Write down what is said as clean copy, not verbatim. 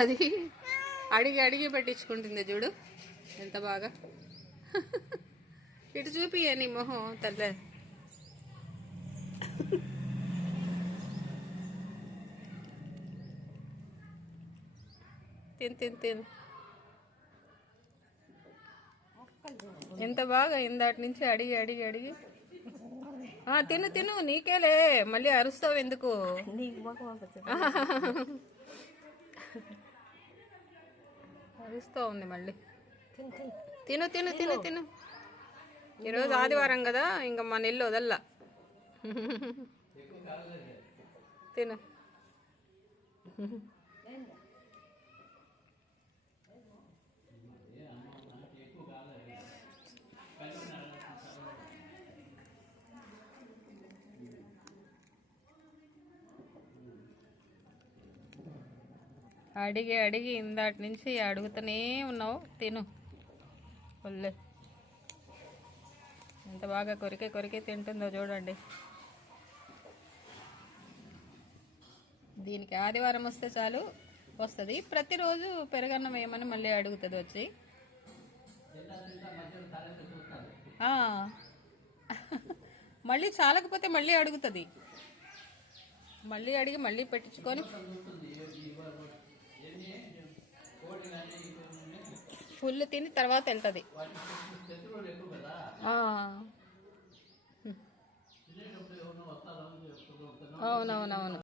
అది అడిగి అడిగి పెట్టించుకుంటుంది చూడు ఎంత బాగా. ఇటు చూపియే నీ మొహం తల్లే. తిను తిను తిను. ఎంత బాగా ఇందాటి నుంచి అడిగి అడిగి అడిగి. తిను తిను, నీకేలే, మళ్ళీ అరుస్తావు ఎందుకు? అరుస్తూ ఉంది మళ్ళీ. తిను తిను తిను తిను. ఈరోజు ఆదివారం కదా, ఇంకా మన ఇల్లు వదల్లా. తిను. అడిగి అడిగి ఇందాటి నుంచి అడుగుతూనే ఉన్నావు. తిను ఒళ్ళే. ఎంత బాగా కొరికే కొరికే తింటుందో చూడండి. దీనికి ఆదివారం వస్తే చాలు వస్తుంది. ప్రతిరోజు పెరగన్నం వేయమని మళ్ళీ అడుగుతుంది వచ్చి. మళ్ళీ చాలకపోతే మళ్ళీ అడుగుతుంది. మళ్ళీ అడిగి మళ్ళీ పెట్టించుకొని ఫుల్ తిని తర్వాత వెళ్తుంది. అవునవునవును.